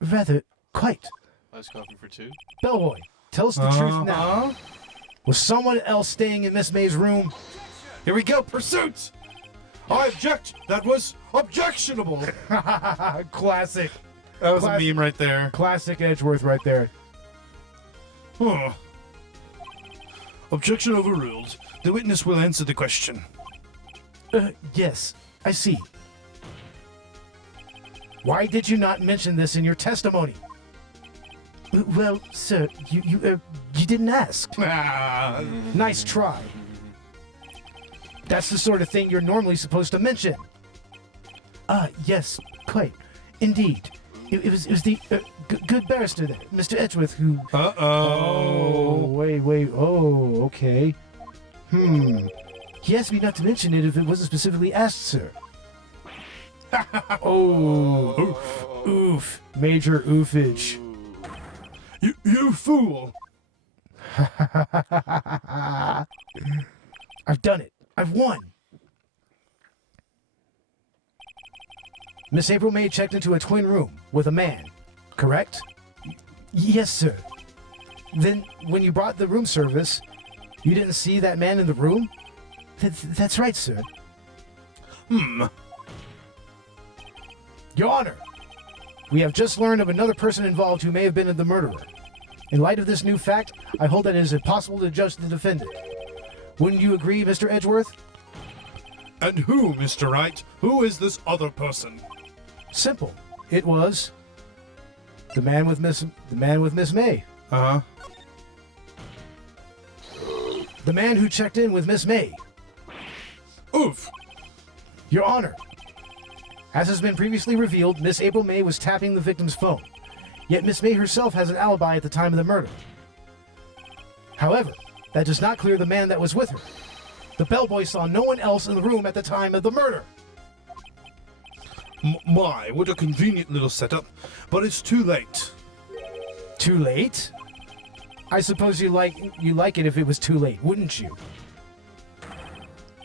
Rather, quite. Iced coffee for two. Bellboy, tell us the truth now. Was someone else staying in Miss May's room? Here we go, pursuit! I object! That was objectionable! Classic. That was a meme right there. Classic Edgeworth right there. Huh. Objection overruled. The witness will answer the question. Yes, I see. Why did you not mention this in your testimony? Well, sir, you didn't ask. Nice try. That's the sort of thing you're normally supposed to mention. Yes, quite. Indeed. It was the good barrister there, Mr. Edgeworth, who... Oh, wait. Oh, okay. He asked me not to mention it if it wasn't specifically asked, sir. Oof. Major oofage. You fool! I've done it. I've won. Miss April May checked into a twin room with a man, correct? Yes, sir. Then, when you brought the room service, you didn't see that man in the room? That's right, sir. Your Honor, we have just learned of another person involved who may have been the murderer. In light of this new fact, I hold that it is impossible to judge the defendant. Wouldn't you agree, Mr. Edgeworth? And who, Mr. Wright? Who is this other person? Simple. It was the man with Miss May. Uh-huh. The man who checked in with Miss May. Oof! Your Honor, as has been previously revealed, Miss April May was tapping the victim's phone. Yet Miss May herself has an alibi at the time of the murder. However, that does not clear the man that was with her. The bellboy saw no one else in the room at the time of the murder. My, what a convenient little setup. But it's too late. Too late? I suppose you like it if it was too late, wouldn't you?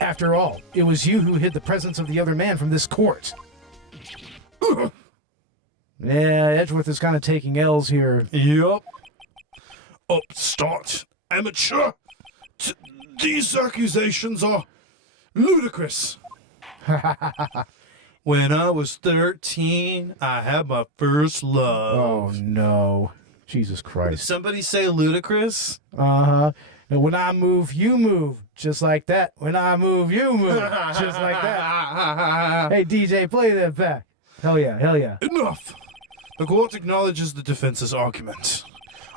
After all, it was you who hid the presence of the other man from this court. Yeah, Edgeworth is kind of taking L's here. Yup. Upstart. Amateur. These accusations are ludicrous. When I was 13, I had my first love. Oh, no. Jesus Did Christ. somebody say ludicrous? Uh-huh. And when I move, you move. Just like that. When I move, you move. Just like that. Hey, DJ, play that back. Hell yeah, hell yeah. Enough. The court acknowledges the defense's argument.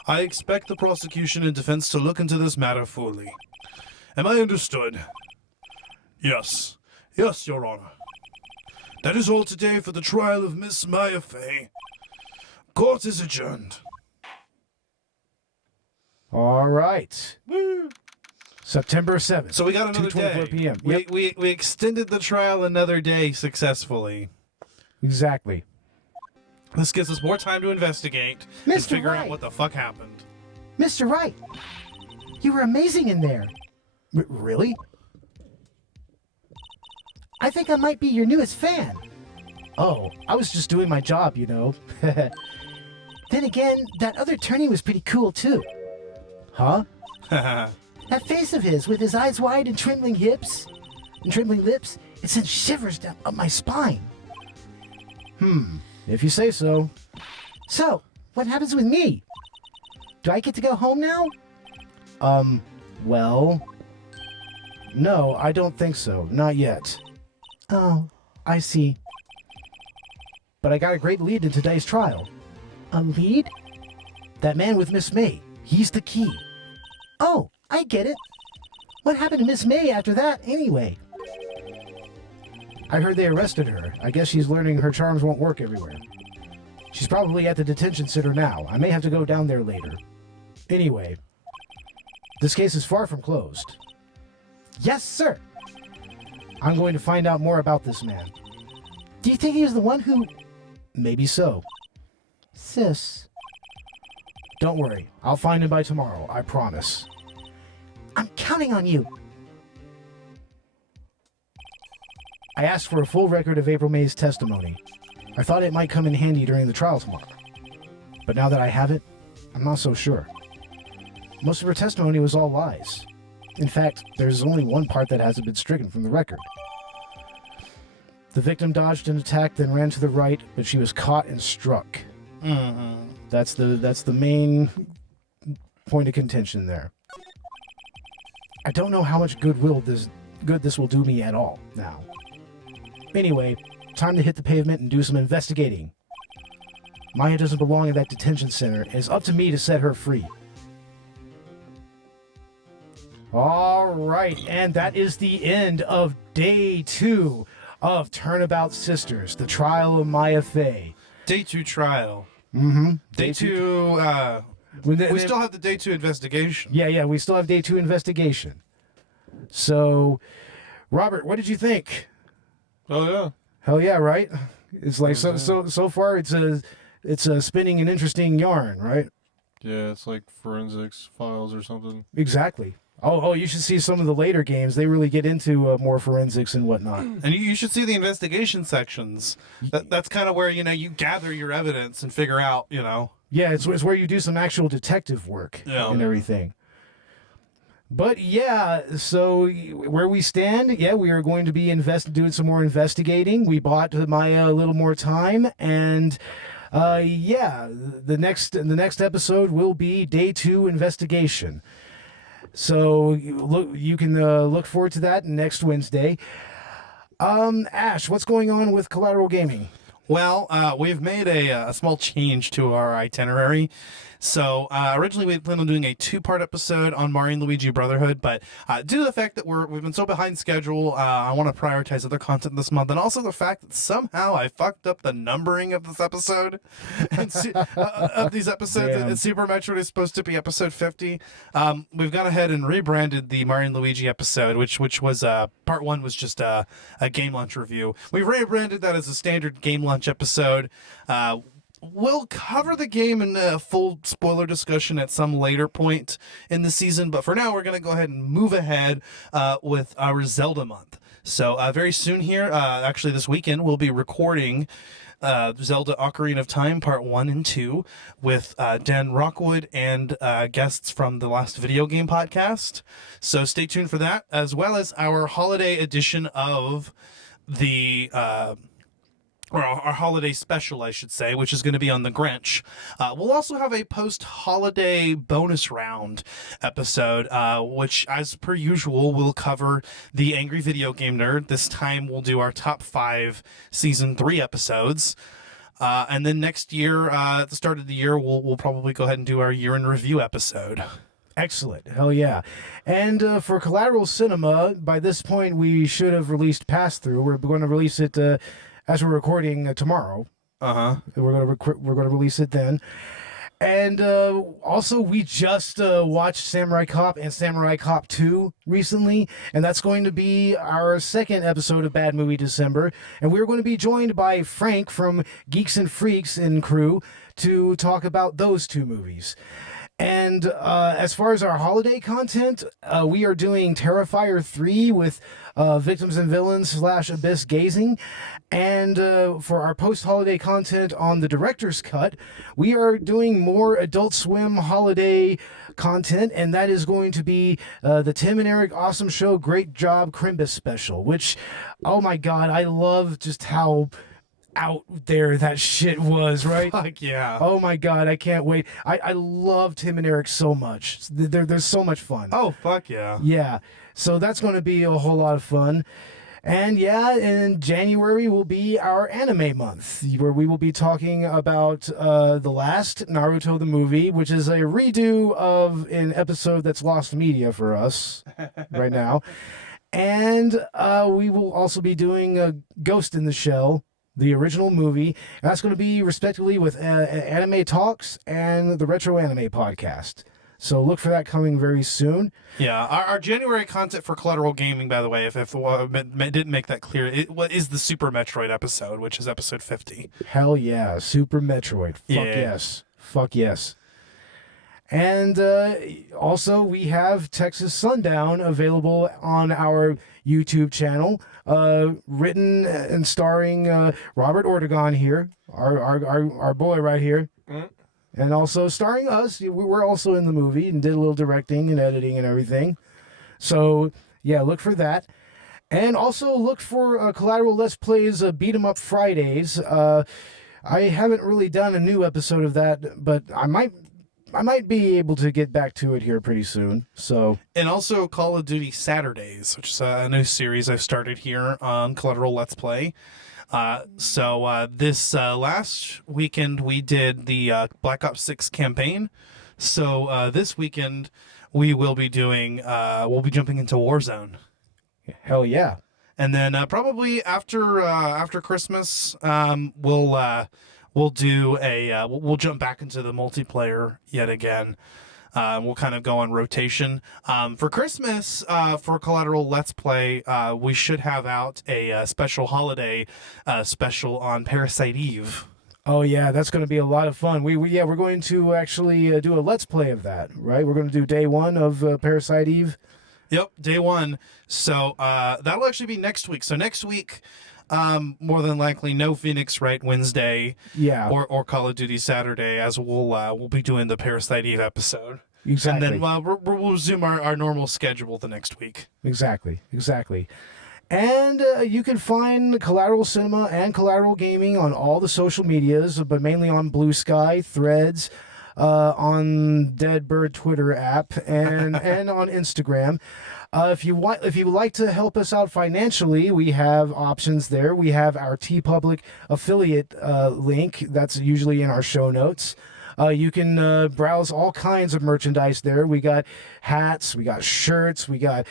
I expect the prosecution and defense to look into this matter fully. Am I understood? Yes. Yes, Your Honor. That is all today for the trial of Miss Maya Fey. Court is adjourned. All right. Woo. September 7th. So we got another 2:24 day. p.m. We extended the trial another day successfully. Exactly. This gives us more time to investigate and Mr. figure out Wright. what the fuck happened. Mr. Wright, you were amazing in there. Really? I think I might be your newest fan. Oh, I was just doing my job, you know. Then again, that other attorney was pretty cool, too. Huh? That face of his, with his eyes wide and trembling hips and trembling lips, it sent shivers down up my spine. If you say so. So, what happens with me? Do I get to go home now? Well... No, I don't think so. Not yet. Oh, I see. But I got a great lead in today's trial. A lead? That man with Miss May. He's the key. Oh, I get it. What happened to Miss May after that, anyway? I heard they arrested her. I guess she's learning her charms won't work everywhere. She's probably at the detention center now. I may have to go down there later. Anyway, this case is far from closed. Yes, sir. I'm going to find out more about this man. Do you think he was the one who... Maybe so. Sis. Don't worry, I'll find him by tomorrow, I promise. I'm counting on you. I asked for a full record of April May's testimony. I thought it might come in handy during the trial tomorrow. But now that I have it, I'm not so sure. Most of her testimony was all lies. In fact, there's only one part that hasn't been stricken from the record. The victim dodged an attack, then ran to the right, but she was caught and struck. Mm-hmm. That's the main point of contention there. I don't know how much good this will do me at all now. Anyway, time to hit the pavement and do some investigating. Maya doesn't belong in that detention center, and it's up to me to set her free. All right, and that is the end of Day 2 of Turnabout Sisters, the trial of Maya Fey. Day 2 trial. Mm-hmm. Day 2, we still have the Day 2 investigation. Yeah, we still have Day 2 investigation. So, Robert, what did you think? Oh yeah. Hell yeah, right? It's like so far it's a spinning an interesting yarn, right? Yeah, it's like forensics files or something. Exactly. Oh, you should see some of the later games. They really get into more forensics and whatnot. And you should see the investigation sections. That's kind of where, you gather your evidence and figure out, Yeah, it's where you do some actual detective work and everything. But yeah, so where we stand, we are going to be doing some more investigating. We bought Maya a little more time, and the next episode will be Day 2 investigation. So you can look forward to that next Wednesday. Ash, what's going on with Collateral Gaming? Well, we've made a small change to our itinerary. So originally we planned on doing a 2-part episode on Mario and Luigi Brotherhood, but due to the fact that we've been so behind schedule, I want to prioritize other content this month, and also the fact that somehow I fucked up the numbering of this episode, and of these episodes. Damn. And Super Metroid is supposed to be episode 50. We've gone ahead and rebranded the Mario and Luigi episode, which was part 1 was just a game launch review. We rebranded that as a standard game launch episode. We'll cover the game in a full spoiler discussion at some later point in the season, but for now we're going to go ahead and move ahead with our Zelda month. So very soon here, actually this weekend, we'll be recording Zelda Ocarina of Time Part 1 and 2 with Dan Rockwood and guests from the last video game podcast. So stay tuned for that, as well as our holiday edition of the... or our holiday special, I should say, which is going to be on the Grinch. We'll also have a post-holiday bonus round episode, which, as per usual, will cover the Angry Video Game Nerd. This time we'll do our top 5 Season 3 episodes. And then next year, at the start of the year, we'll probably go ahead and do our year-in-review episode. Excellent. Hell yeah. And for Collateral Cinema, by this point, we should have released Pass-Through. We're going to release it... as we're recording tomorrow. We're gonna release it then. And also, we just watched Samurai Cop and Samurai Cop 2 recently, and that's going to be our second episode of Bad Movie December. And we're going to be joined by Frank from Geeks and Freaks and crew to talk about those 2 movies. And as far as our holiday content, we are doing Terrifier 3 with Victims and Villains / Abyss Gazing. And for our post-holiday content on the director's cut, we are doing more Adult Swim holiday content, and that is going to be the Tim and Eric Awesome Show Great Job Crimbus special, which, oh my god, I love just how out there that shit was, right? Fuck yeah. Oh my god, I can't wait. I love Tim and Eric so much. They're so much fun. Oh, fuck yeah. Yeah, so that's going to be a whole lot of fun. And in January will be our anime month, where we will be talking about the last Naruto the movie, which is a redo of an episode that's lost media for us right now. And we will also be doing Ghost in the Shell, the original movie. And that's going to be respectively with Anime Talks and the Retro Anime Podcast. So look for that coming very soon. Yeah, our January content for Collateral Gaming, by the way, if didn't make that clear, is the Super Metroid episode, which is episode 50. Hell yeah, Super Metroid. Fuck yes. Fuck yes. And also, we have Texas Sundown available on our YouTube channel, written and starring Robert Ortegon here, our boy right here. And also starring us. We're also in the movie and did a little directing and editing and everything. So, yeah, look for that. And also look for Collateral Let's Plays Beat 'em Up Fridays. I haven't really done a new episode of that, but I might be able to get back to it here pretty soon. So, and also Call of Duty Saturdays, which is a new series I've started here on Collateral Let's Play. This last weekend we did the Black Ops 6 campaign. So this weekend we will be doing we'll be jumping into Warzone. hell yeah. And then probably after Christmas, we'll do we'll jump back into the multiplayer yet again. We'll kind of go on rotation. For Christmas, for Collateral Let's Play, we should have out a special holiday special on Parasite Eve. Oh yeah, that's going to be a lot of fun. We're going to actually do a Let's Play of that, right? We're going to do day 1 of Parasite Eve. Yep, day 1. So that'll actually be next week. So next week, more than likely, no Phoenix Wright Wednesday, Yeah. or Call of Duty Saturday, as we'll be doing the Parasite Eve episode. Exactly. And then we'll resume our normal schedule the next week. Exactly. And you can find Collateral Cinema and Collateral Gaming on all the social medias, but mainly on Blue Sky, Threads, on Dead Bird Twitter app, and and on Instagram. If you would like to help us out financially, we have options there. We have our TeePublic affiliate link that's usually in our show notes. You can browse all kinds of merchandise there. We got hats, we got shirts, we got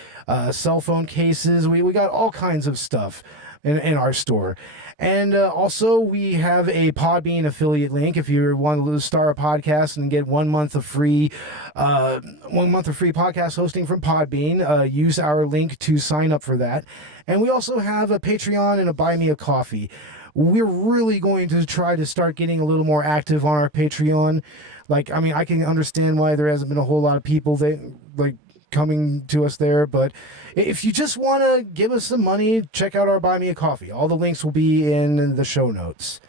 cell phone cases. We got all kinds of stuff in our store. And also, we have a Podbean affiliate link. If you want to start a podcast and get 1 month of free, podcast hosting from Podbean, use our link to sign up for that. And we also have a Patreon and a Buy Me a Coffee. We're really going to try to start getting a little more active on our Patreon. I can understand why there hasn't been a whole lot of people coming to us there, but if you just want to give us some money, check out our Buy Me a Coffee. All the links will be in the show notes.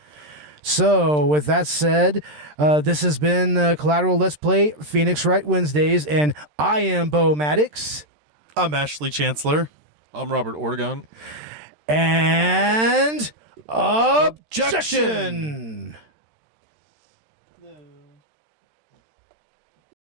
So, with that said, this has been Collateral Let's Play Phoenix Wright Wednesdays, and I am Beau Maddox. I'm Ashley Chancellor. I'm Robert Ortegon. And... Objection!